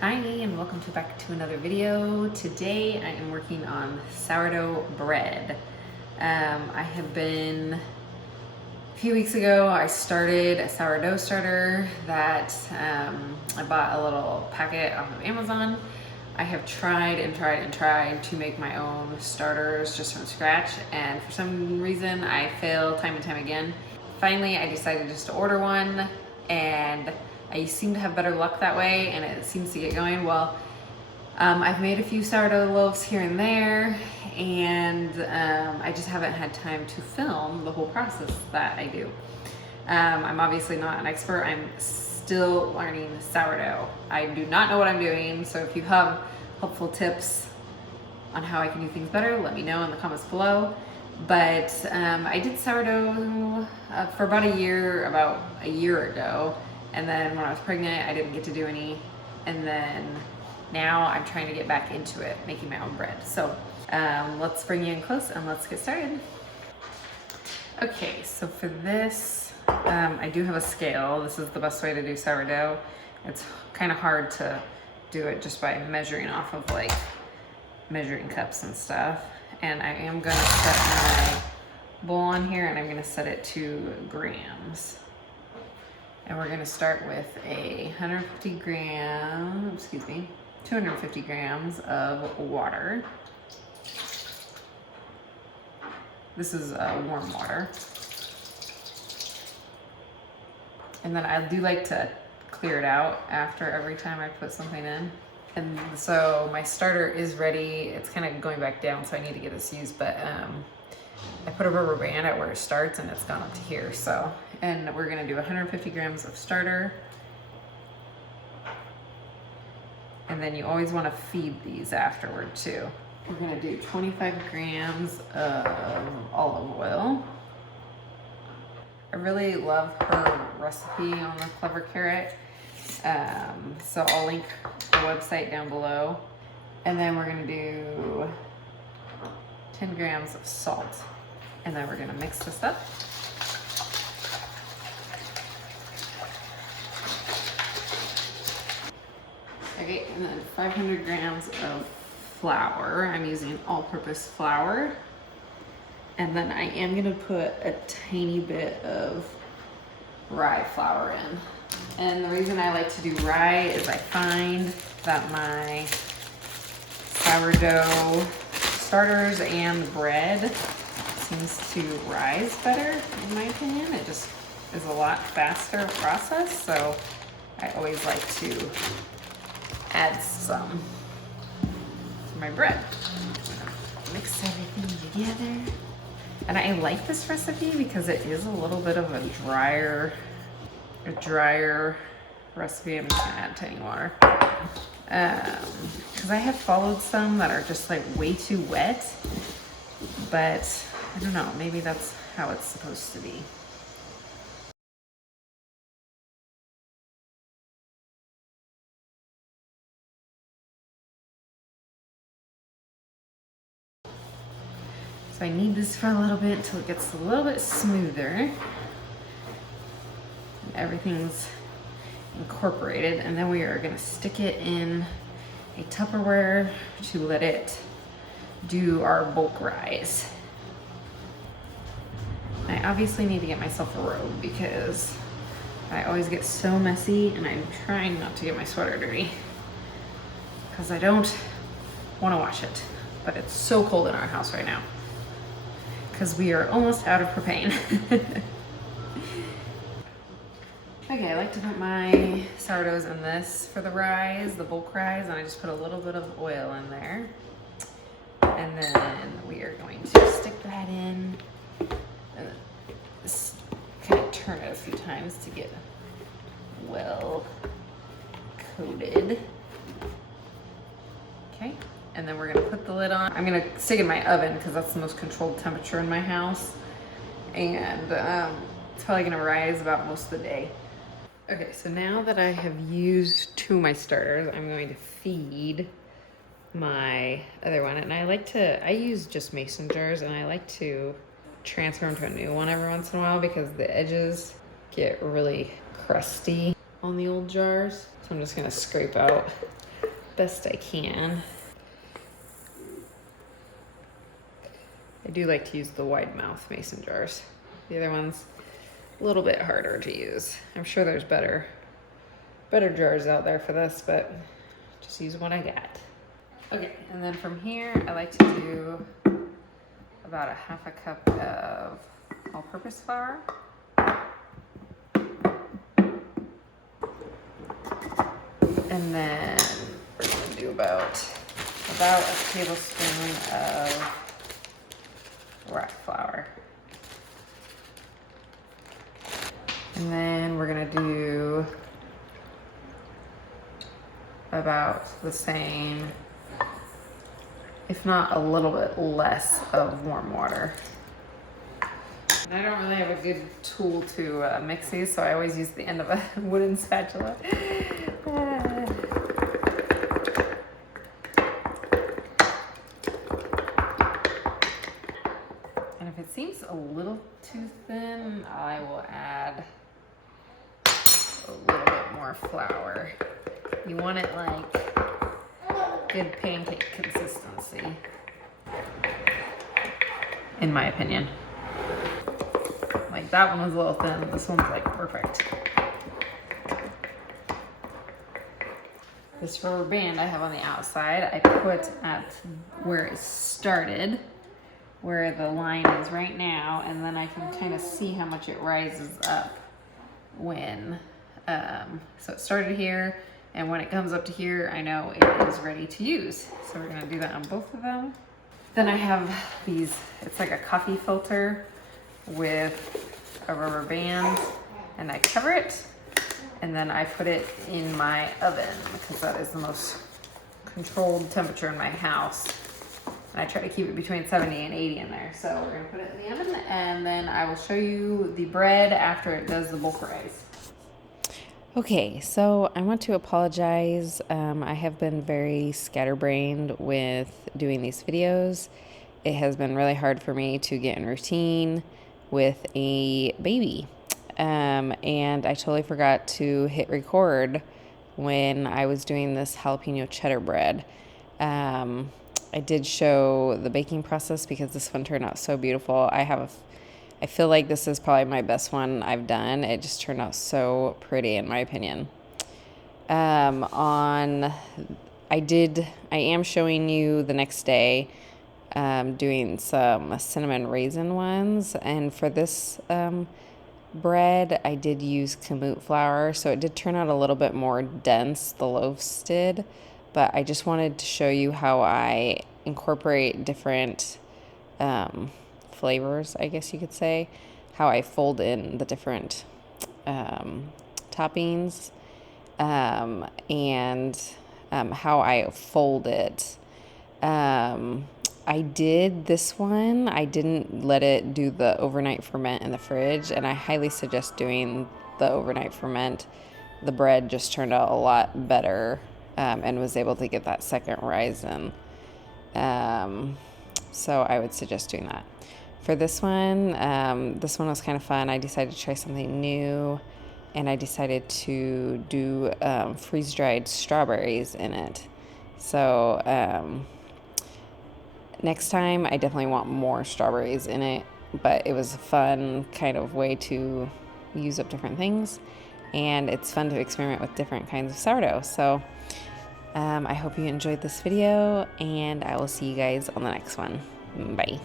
Hi and welcome back to another video. Today I am working on sourdough bread. A few weeks ago I started a sourdough starter that I bought a little packet off of Amazon. I have tried to make my own starters just from scratch, and for some reason I fail time and time again. Finally I decided just to order one, and I seem to have better luck that way, and it seems to get going well. I've made a few sourdough loaves here and there, and I just haven't had time to film the whole process that I do. I'm obviously not an expert. I'm still learning sourdough. I do not know what I'm doing, so if you have helpful tips on how I can do things better, let me know in the comments below. But I did sourdough for about a year ago. And then when I was pregnant, I didn't get to do any. And then now I'm trying to get back into it, making my own bread. So let's bring you in close and let's get started. Okay, so for this, I do have a scale. This is the best way to do sourdough. It's kind of hard to do it just by measuring off of like measuring cups and stuff. And I am gonna set my bowl on here, and I'm gonna set it to grams. And we're gonna start with 250 grams of water. This is warm water. And then I do like to clear it out after every time I put something in. And so my starter is ready. It's kind of going back down, so I need to get this used, but I put a rubber band at where it starts and it's gone up to here. So, and we're gonna do 150 grams of starter. And then you always wanna feed these afterward too. We're gonna do 25 grams of olive oil. I really love her recipe on the Clever Carrot. So I'll link the website down below. And then we're gonna do 10 grams of salt. And then we're gonna mix this up. Okay, and then 500 grams of flour. I'm using all-purpose flour. And then I am gonna put a tiny bit of rye flour in. And the reason I like to do rye is I find that my sourdough starters and bread seems to rise better, in my opinion. It just is a lot faster process, so I always like to add some to my bread. Mix everything together. And I like this recipe because it is a little bit of a drier recipe. I'm just gonna add tiny water. Because I have followed some that are just like way too wet, but I don't know, maybe that's how it's supposed to be. So I knead this for a little bit until it gets a little bit smoother. And everything's incorporated, and then we are gonna stick it in a Tupperware to let it do our bulk rise. I obviously need to get myself a robe because I always get so messy, and I'm trying not to get my sweater dirty because I don't want to wash it. But it's so cold in our house right now because we are almost out of propane. Okay, I like to put my sourdoughs in this for the rise, the bulk rise, and I just put a little bit of oil in there. And then we are going to stick that in and just kind of turn it a few times to get well coated. Okay, and then we're gonna put the lid on. I'm gonna stick it in my oven because that's the most controlled temperature in my house. And it's probably gonna rise about most of the day. Okay, so now that I have used 2 of my starters, I'm going to feed my other one. And I use just mason jars, and I like to transfer them to a new one every once in a while because the edges get really crusty on the old jars. So I'm just gonna scrape out best I can. I do like to use the wide mouth mason jars. The other one's a little bit harder to use. I'm sure there's better jars out there for this, but just use what I got. Okay, and then from here, I like to do about a half a cup of all-purpose flour. And then we're gonna do about a tablespoon of rack flour. And then we're gonna do about the same, if not a little bit less, of warm water. And I don't really have a good tool to mix these, so I always use the end of a wooden spatula. And if it seems a little too thin, I will add a little bit more flour. You want it like good pancake consistency, in my opinion. Like that one was a little thin, this one's like perfect. This rubber band I have on the outside, I put at where it started, where the line is right now, and then I can kind of see how much it rises up when, so it started here, and when it comes up to here, I know it is ready to use. So we're gonna do that on both of them. Then I have these, it's like a coffee filter with a rubber band, and I cover it, and then I put it in my oven because that is the most controlled temperature in my house. And I try to keep it between 70 and 80 in there. So we're gonna put it in the oven, and then I will show you the bread after it does the bulk rise. Okay, so I want to apologize. I have been very scatterbrained with doing these videos. It has been really hard for me to get in routine with a baby. And I totally forgot to hit record when I was doing this jalapeno cheddar bread. I did show the baking process because this one turned out so beautiful. I feel like this is probably my best one I've done. It just turned out so pretty in my opinion. I am showing you the next day, doing some cinnamon raisin ones. And for this bread, I did use kamut flour. So it did turn out a little bit more dense, the loaves did. But I just wanted to show you how I incorporate different flavors, I guess you could say, how I fold in the different toppings, and how I fold it. I did this one, I didn't let it do the overnight ferment in the fridge, and I highly suggest doing the overnight ferment. The bread just turned out a lot better, and was able to get that second rise in. So I would suggest doing that. For this one was kind of fun. I decided to try something new, and I decided to do freeze-dried strawberries in it. So next time, I definitely want more strawberries in it, but it was a fun kind of way to use up different things, and it's fun to experiment with different kinds of sourdough. So I hope you enjoyed this video, and I will see you guys on the next one. Bye.